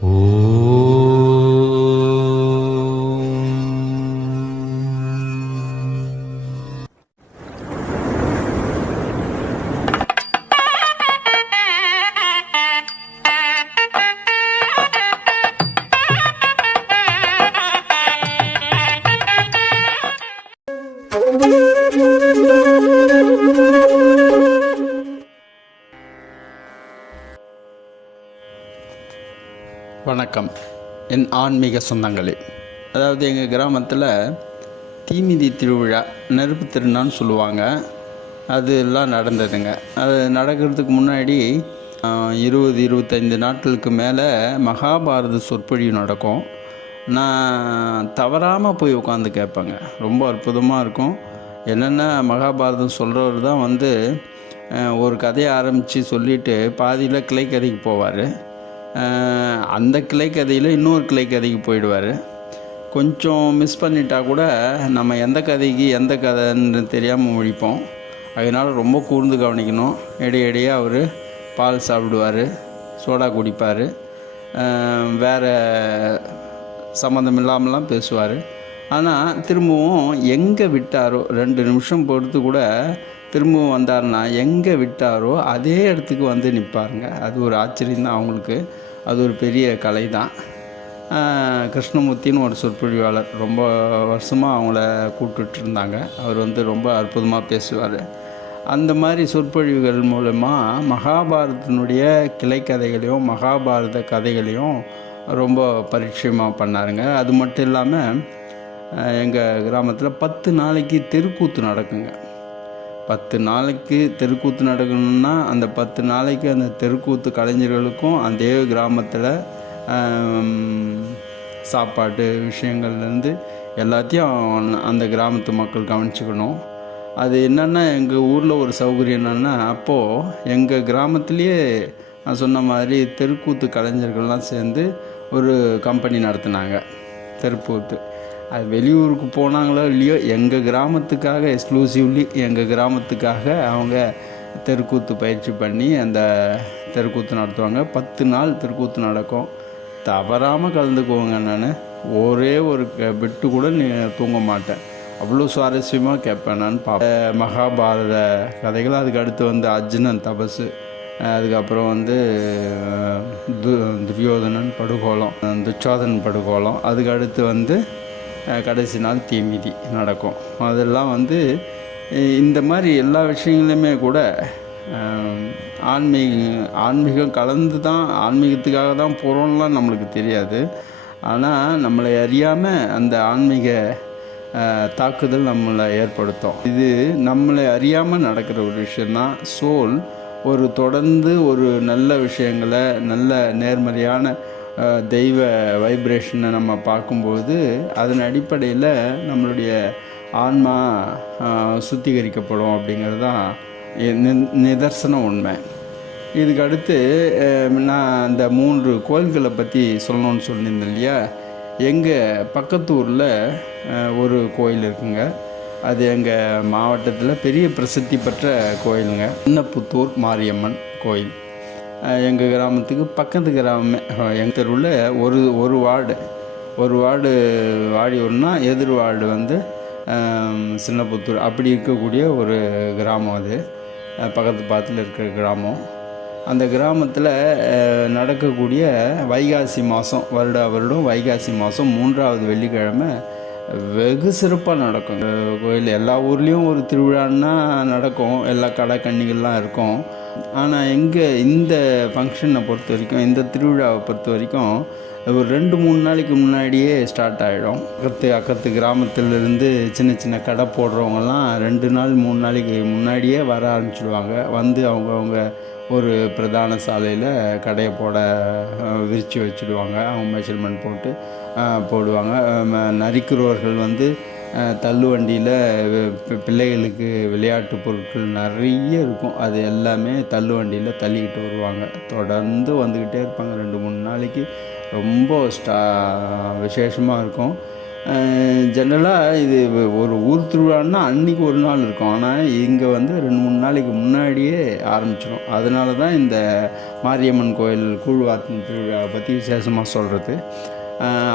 Oh. வணக்கம். என் ஆன்மீக சொந்தங்களே அதாவது எங்கள் கிராமத்தில் தீமிதி திருவிழா நெருப்பு திருநான்னு சொல்லுவாங்க. அது எல்லாம் நடந்ததுங்க. அது நடக்கிறதுக்கு முன்னாடி இருபது இருபத்தைந்து நாட்களுக்கு மேலே மகாபாரத சொற்பொழிவு நடக்கும். நான் தவறாமல் போய் உட்காந்து கேட்பேங்க. ரொம்ப அற்புதமாக இருக்கும். என்னென்ன மகாபாரதம் சொல்கிறவர் தான் வந்து ஒரு கதையை ஆரம்பித்து சொல்லிவிட்டு பாதியில் கிளை கதைக்கு போவார். அந்த கிளை கதையில் இன்னொரு கிளை கதைக்கு போயிடுவார். கொஞ்சம் மிஸ் பண்ணிட்டா கூட நம்ம எந்த கதைக்கு எந்த கதைன்னு தெரியாமல் முழிப்போம். அதனால் ரொம்ப கூர்ந்து கவனிக்கணும். இடையிடையே அவர் பால் சாப்பிடுவார் சோடா குடிப்பார் வேறு சம்மந்தம் இல்லாமலாம் பேசுவார். ஆனால் திரும்பவும் எங்கே விட்டாரோ ரெண்டு நிமிஷம் பொறுத்து கூட திரும்பவும் வந்தாருன்னா எங்கே விட்டாரோ அதே இடத்துக்கு வந்து நிற்பாருங்க அது ஒரு ஆச்சரியம் தான் அவங்களுக்கு. அது ஒரு பெரிய கலை தான். கிருஷ்ணமூர்த்தின்னு ஒரு சொற்பொழிவாளர் ரொம்ப வருஷமாக அவங்கள கூப்பிட்டுட்டு இருந்தாங்க அவர் வந்து ரொம்ப அற்புதமாக பேசுவார். அந்த மாதிரி சொற்பொழிவுகள் மூலமாக மகாபாரதத்தினுடைய கிளைக்கதைகளையும் மகாபாரத கதைகளையும் ரொம்ப பரிச்சயமாக பண்ணாருங்க. அது மட்டும் இல்லாமல் எங்கள் கிராமத்தில் பத்து நாளைக்கு தெருக்கூத்து நடக்குங்க. பத்து நாளைக்கு தெருக்கூத்து நடக்கணும்னா அந்த பத்து நாளைக்கு அந்த தெருக்கூத்து கலைஞர்களுக்கும் அதே கிராமத்தில் சாப்பாட்டு விஷயங்கள்லேருந்து எல்லாத்தையும் அந்த கிராமத்து மக்கள் கவனிச்சுக்கணும். அது என்னென்னா எங்கள் ஊரில் ஒரு சௌகரியம் என்னென்னா அப்போது எங்கள் கிராமத்துலேயே நான் சொன்ன மாதிரி தெருக்கூத்து கலைஞர்கள்லாம் சேர்ந்து ஒரு கம்பெனி நடத்துனாங்க தெருக்கூத்து. அது வெளியூருக்கு போனாங்களோ இல்லையோ எங்கள் கிராமத்துக்காக எக்ஸ்க்ளூசிவ்லி எங்கள் கிராமத்துக்காக அவங்க தெருக்கூத்து பயிற்சி பண்ணி அந்த தெருக்கூத்து நடத்துவாங்க. பத்து நாள் தெருக்கூத்து நடக்கும். தவறாமல் கலந்துக்குவோங்க நான். ஒரே ஒரு பெட்டு கூட நீ தூங்க மாட்டேன். அவ்வளோ சுவாரஸ்யமாக கேட்பேன் நான் பார்ப்பேன் மகாபாரத கதைகள் அதுக்கு அடுத்து வந்து அர்ஜுனன் தபசு அதுக்கப்புறம் வந்து து துரியோதனன் படுகோலம் அஹ் படுகோலம் அதுக்கு அடுத்து வந்து கடைசி நாள் தீமிதி நடக்கும். அதெல்லாம் வந்து இந்த மாதிரி எல்லா விஷயங்களுமே கூட ஆன்மீக ஆன்மீகம் கலந்து தான் ஆன்மீகத்துக்காக தான் போகிறோம்லாம் நம்மளுக்கு தெரியாது. ஆனால் நம்மளை அறியாமல் அந்த ஆன்மீக தாக்குதல் நம்மளை ஏற்படுத்தும். இது நம்மளை அறியாமல் நடக்கிற ஒரு விஷயந்தான் சோல் ஒரு தொடர்ந்து ஒரு நல்ல விஷயங்களை நல்ல நேர்மறையான தெய்வ வைப்ரேஷனை நம்ம பார்க்கும்போது அதன் அடிப்படையில் நம்மளுடைய ஆன்மா சுத்திகரிக்கப்படும் அப்படிங்கிறது தான் நி- நிதர்சன உண்மை. இதுக்கு அடுத்து நான் அந்த மூன்று கோயில்களை பற்றி சொல்லணும்னு சொல்லியிருந்தேன் இல்லையா? எங்கள் பக்கத்து ஊரில் ஒரு கோயில் இருக்குங்க. அது எங்கள் மாவட்டத்தில் பெரிய பிரசித்தி பெற்ற கோயிலுங்க. சின்னப்புத்தூர் மாரியம்மன் கோயில். எங்கள் கிராமத்துக்கு பக்கத்து கிராமமே. எங்கள் தெருவில் ஒரு ஒரு வார்டு. ஒரு வார்டு வாடியூர்னா எதிர் வார்டு வந்து சின்னப்புத்தூர் அப்படி இருக்கக்கூடிய ஒரு கிராமம் அது. பக்கத்து பாத்தில் இருக்கிற கிராமம். அந்த கிராமத்தில் நடக்கக்கூடிய வைகாசி மாதம் வருட வருடம் வைகாசி மாதம் மூன்றாவது வெள்ளிக்கிழமை வெகு சிறப்பாக நடக்கும். கோயில் எல்லா ஊர்லேயும் ஒரு திருவிழான்னா நடக்கும். எல்லா கடை கன்னிகள்லாம் இருக்கும். ஆனால் எங்கே இந்த ஃபங்க்ஷனை பொறுத்த வரைக்கும் இந்த திருவிழாவை பொறுத்த வரைக்கும் ஒரு ரெண்டு மூணு நாளைக்கு முன்னாடியே ஸ்டார்ட் ஆகிடும் அக்கத்து அக்கத்து கிராமத்திலிருந்து சின்ன சின்ன கடை போடுறவங்கலாம் ரெண்டு நாள் மூணு நாளைக்கு முன்னாடியே வர ஆரம்பிச்சிடுவாங்க வந்து அவங்கவுங்க ஒரு பிரதான சாலையில் கடையை போட விரித்து வச்சுடுவாங்க. அவங்க மெஷர்மெண்ட் போட்டு போடுவாங்க. நரிக்கிறவர்கள் வந்து தள்ளுவண்டியில் பிள்ளைகளுக்கு விளையாட்டு பொருட்கள் நிறைய இருக்கும். அது எல்லாமே தள்ளுவண்டியில் தள்ளிக்கிட்டு வருவாங்க. தொடர்ந்து வந்துக்கிட்டே இருப்பாங்க. ரெண்டு மூணு நாளைக்கு ரொம்ப ஸ்டா விசேஷமாக இருக்கும். ஜென்ரலாக இது ஒரு ஊர் திருவிழான்னா அன்றைக்கி ஒரு நாள் இருக்கும். ஆனால் இங்கே வந்து ரெண்டு மூணு நாளைக்கு முன்னாடியே ஆரம்பிச்சிடும் அதனால தான் இந்த மாரியம்மன் கோயில் கூழ்வார்த்தம் திருவிழாவை பற்றி விசேஷமாக சொல்கிறது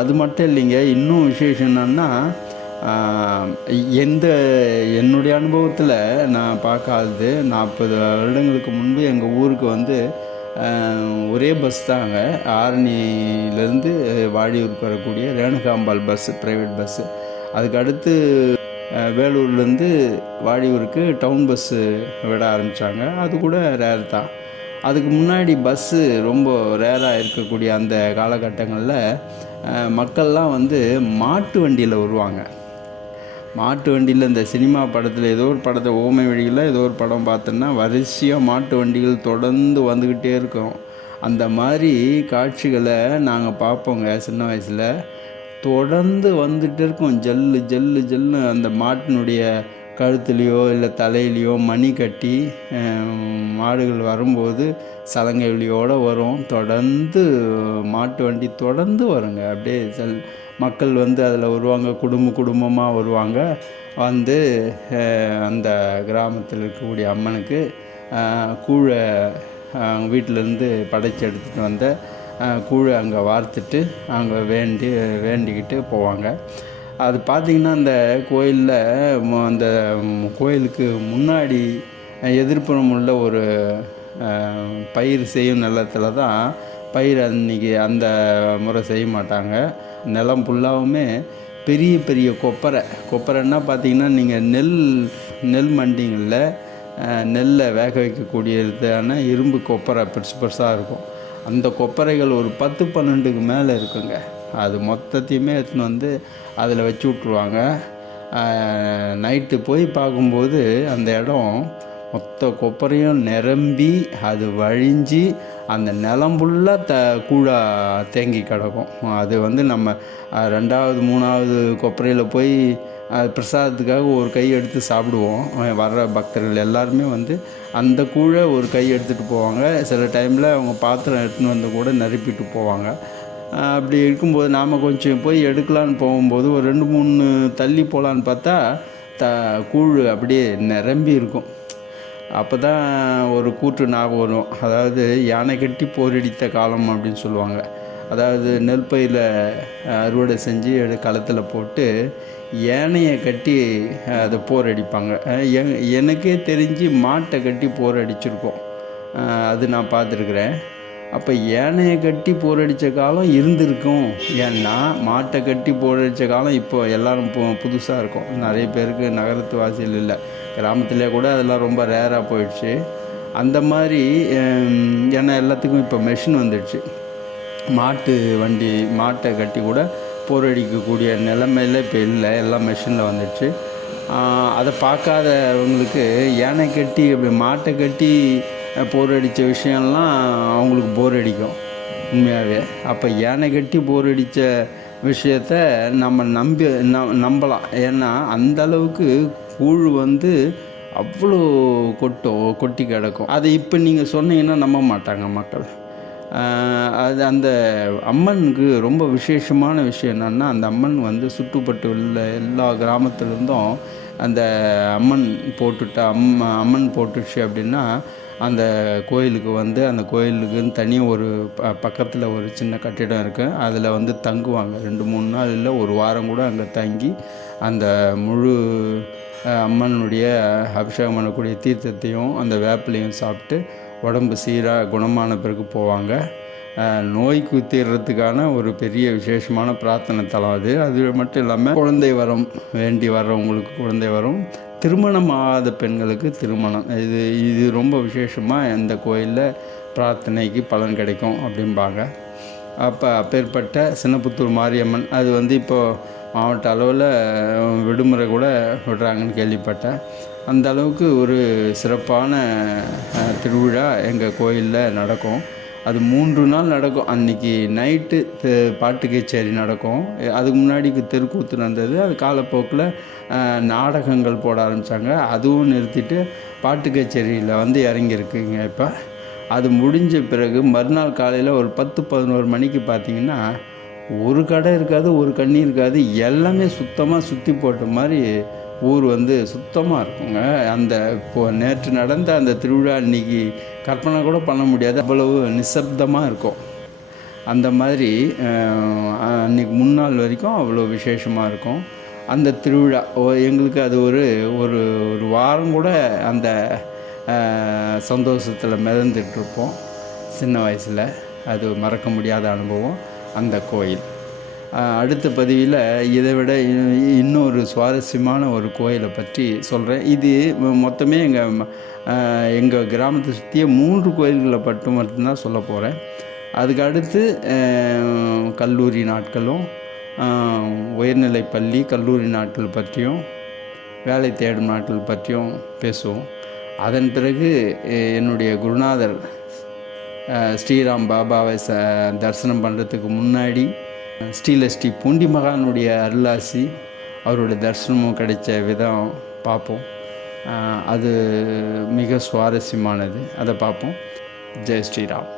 அது மட்டும் இல்லைங்க. இன்னும் விசேஷம் என்னன்னா எந்த என்னுடைய அனுபவத்தில் நான் பார்க்காதது நாற்பது வருடங்களுக்கு முன்பு எங்கள் ஊருக்கு வந்து ஒரே பஸ் தாங்க ஆரணியிலேருந்து வாடியூருக்கு வரக்கூடிய ரேணுகாம்பாள் பஸ்ஸு ப்ரைவேட் பஸ்ஸு அதுக்கு அடுத்து வேலூர்லேருந்து வாடியூருக்கு டவுன் பஸ்ஸு விட ஆரம்பித்தாங்க அது கூட ரேர் தான். அதுக்கு முன்னாடி பஸ்ஸு ரொம்ப ரேராக இருக்கக்கூடிய அந்த காலகட்டங்களில் மக்கள்லாம் வந்து மாட்டு வண்டியில் வருவாங்க. மாட்டு வண்டியில் இந்த சினிமா படத்தில் ஏதோ ஒரு படத்தை ஓமை வழியில் ஏதோ ஒரு படம் பார்த்தோன்னா வரிசையாக மாட்டு வண்டிகள் தொடர்ந்து வந்துக்கிட்டே இருக்கும். அந்த மாதிரி காட்சிகளை நாங்கள் பார்ப்போங்க சின்ன வயசில். தொடர்ந்து வந்துட்டு இருக்கும். ஜல்லு ஜல்லு ஜல்லு அந்த மாட்டினுடைய கழுத்துலேயோ இல்லை தலையிலையோ மணி கட்டி மாடுகள் வரும்போது சலங்கை ஒலியோடு வரும். தொடர்ந்து மாட்டு வண்டி தொடர்ந்து வருங்க. அப்படியே செல் மக்கள் வந்து அதில் வருவாங்க குடும்ப குடும்பமாக வருவாங்க. வந்து அந்த கிராமத்தில் இருக்கக்கூடிய அம்மனுக்கு கூழை வீட்டிலேருந்து படைச்சி எடுத்துகிட்டு வந்த கூழை அங்கே வார்த்துட்டு அங்கே வேண்டி வேண்டிக்கிட்டு போவாங்க. அது பார்த்திங்கன்னா அந்த கோயிலில் அந்த கோயிலுக்கு முன்னாடி எதிர்ப்புறம் உள்ள ஒரு பயிர் செய்யும் நிலத்தில் தான் பயிர் அன்னைக்கு அந்த முறை செய்ய மாட்டாங்க. நிலம் ஃபுல்லாகவுமே பெரிய பெரிய கொப்பரை. கொப்பரைன்னா பார்த்தீங்கன்னா நீங்கள் நெல் நெல் மண்டிங்களில் நெல்லை வேக வைக்கக்கூடியதான இரும்பு கொப்பரை பெருசு பெருசாக இருக்கும். அந்த கொப்பரைகள் ஒரு பத்து பன்னெண்டுக்கு மேலே இருக்குங்க. அது மொத்தத்தையுமே எடுத்துன்னு வந்து அதில் வச்சு விட்ருவாங்க நைட்டு போய் பார்க்கும்போது அந்த இடம் மொத்த கொப்பரையும் நிரம்பி அது வழிஞ்சு அந்த நிலம் ஃபுல்லாக த கூழாக தேங்கி கிடக்கும். அது வந்து நம்ம ரெண்டாவது மூணாவது கொப்பரையில் போய் அது பிரசாதத்துக்காக ஒரு கை எடுத்து சாப்பிடுவோம். வர்ற பக்தர்கள் எல்லாருமே வந்து அந்த கூழை ஒரு கை எடுத்துகிட்டு போவாங்க. சில டைமில் அவங்க பாத்திரம் எடுத்துன்னு வந்து கூட நிரப்பிட்டு போவாங்க. அப்படி இருக்கும்போது நாம் கொஞ்சம் போய் எடுக்கலான்னு போகும்போது ஒரு ரெண்டு மூணு தள்ளி போகலான்னு பார்த்தா த கூழ் அப்படியே நிரம்பி இருக்கும். அப்போ தான் ஒரு கூற்று ஞாபகம் வரும். அதாவது யானை கட்டி போரடித்த காலம் அப்படின்னு சொல்லுவாங்க. அதாவது நெல் பயிரில் அறுவடை செஞ்சு களத்தில் போட்டு யானையை கட்டி அதை போர் அடிப்பாங்க எ- எனக்கே தெரிஞ்சு மாட்டை கட்டி போர் அடிச்சிருக்கோம் அது நான் பார்த்துருக்குறேன். அப்போ யானையை கட்டி போர் அடித்த காலம் இருந்திருக்கும். ஏன்னா மாட்டை கட்டி போர் அடித்த காலம் இப்போ எல்லோரும் புதுசாக இருக்கும். நிறைய பேருக்கு நகரத்து வாசியில் இல்லை. கிராமத்திலே கூட அதெல்லாம் ரொம்ப ரேராக போயிடுச்சு. அந்த மாதிரி ஏன்னா எல்லாத்துக்கும் இப்போ மெஷின் வந்துடுச்சு. மாட்டு வண்டி மாட்டை கட்டி கூட போர் அடிக்கக்கூடிய நிலைமையில் இப்போ இல்லை எல்லாம் மெஷினில் வந்துடுச்சு. அதை பார்க்காதவங்களுக்கு யானை கட்டி அப்படி மாட்டை கட்டி போர் அடித்த விஷயம்லாம் அவங்களுக்கு போர் அடிக்கும் உண்மையாகவே அப்போ யானை கட்டி போர் அடித்த விஷயத்த நம்ம நம்பி நம்பலாம். ஏன்னா அந்த அளவுக்கு கூழ் வந்து அவ்வளோ கொட்டோ கொட்டி கிடக்கும். அதை இப்போ நீங்கள் சொன்னீங்கன்னா நம்ப மாட்டாங்க மக்கள். அது அந்த அம்மனுக்கு ரொம்ப விசேஷமான விஷயம் என்னென்னா அந்த அம்மன் வந்து சுற்றுப்பட்டு உள்ள எல்லா கிராமத்துலேருந்தும் அந்த அம்மன் போட்டுட்ட அம்ம அம்மன் போட்டுச்சு அப்படின்னா அந்த கோயிலுக்கு வந்து அந்த கோயிலுக்குன்னு தனியாக ஒரு ப பக்கத்தில் ஒரு சின்ன கட்டிடம் இருக்குது அதில் வந்து தங்குவாங்க. ரெண்டு மூணு நாள் இல்லை ஒரு வாரம் கூட அங்கே தங்கி அந்த முழு அம்மனுடைய அபிஷேகம் பண்ணக்கூடிய தீர்த்தத்தையும் அந்த வேப்பிலையும் சாப்பிட்டு உடம்பு சீராக குணமான பிறகு போவாங்க. நோய் நோய்க்கு தீர்றதுக்கான ஒரு பெரிய விசேஷமான பிரார்த்தனை தலம் அது. அது மட்டும் இல்லாமல் குழந்தை வரம் வேண்டி வர்றவங்களுக்கு குழந்தை வரும். திருமணம் ஆகாத பெண்களுக்கு திருமணம். இது இது ரொம்ப விசேஷமாக இந்த கோயிலில் பிரார்த்தனைக்கு பலன் கிடைக்கும் அப்படிம்பாங்க. அப்போ அப்பேற்பட்ட சின்னப்புத்தூர் மாரியம்மன் அது வந்து இப்போது மாவட்ட அளவில் விடுமுறை கூட விடுறாங்கன்னு கேள்விப்பட்டேன். அந்த அளவுக்கு ஒரு சிறப்பான திருவிழா எங்கள் கோயிலில் நடக்கும். அது மூன்று நாள் நடக்கும். அன்றைக்கி நைட்டு பாட்டு கச்சேரி நடக்கும். அதுக்கு முன்னாடி தெருக்கூத்து நடந்தது. அது காலப்போக்கில் நாடகங்கள் போட ஆரம்பித்தாங்க அதுவும் நிறுத்திட்டு பாட்டு கச்சேரியில் வந்து இறங்கியிருக்குங்க இப்போ. அது முடிஞ்ச பிறகு மறுநாள் காலையில் ஒரு பத்து பதினோரு மணிக்கு பார்த்தீங்கன்னா ஒரு கடை இருக்காது ஒரு கண்ணி இருக்காது. எல்லாமே சுத்தமாக சுற்றி போட்ட மாதிரி ஊர் வந்து சுத்தமாக இருக்குங்க. அந்த இப்போ நேற்று நடந்த அந்த திருவிழா அன்னைக்கு கற்பனை கூட பண்ண முடியாது. அவ்வளவு நிசப்தமாக இருக்கும். அந்த மாதிரி அன்றைக்கி அன்னைக்கு முன்னாள் வரைக்கும் அவ்வளோ விசேஷமாக இருக்கும். அந்த திருவிழா ஓ- எங்களுக்கு அது ஒரு ஒரு ஒரு வாரம் கூட அந்த சந்தோஷத்தில் மிதந்துட்டுருப்போம் சின்ன வயசில். அது மறக்க முடியாத அனுபவம். அந்த கோயில். அடுத்த பதிவில் இதை விட இ- இன்னொரு சுவாரஸ்யமான ஒரு கோயிலை பற்றி சொல்கிறேன் இது மொத்தமே எங்கள் எங்கள் கிராமத்தை சுற்றிய மூன்று கோயில்களை பற்றி மட்டும்தான் சொல்ல போகிறேன் அதுக்கு அடுத்து கல்லூரி நாட்களும் உயர்நிலை பள்ளி கல்லூரி நாட்கள் பற்றியும் வேலை தேடும் நாட்கள் பற்றியும் பேசுவோம். அதன் பிறகு என்னுடைய குருநாதர் ஸ்ரீராம் பாபாவை ச தரிசனம் பண்ணுறதுக்கு முன்னாடி ஸ்ரீல ஸ்ரீ பூண்டி மகானுடைய அருளாசி அவருடைய தரிசனமும் கிடைச்ச விதம் பார்ப்போம். அது மிக சுவாரஸ்யமானது. அதை பார்ப்போம். ஜெய் ஸ்ரீராம்.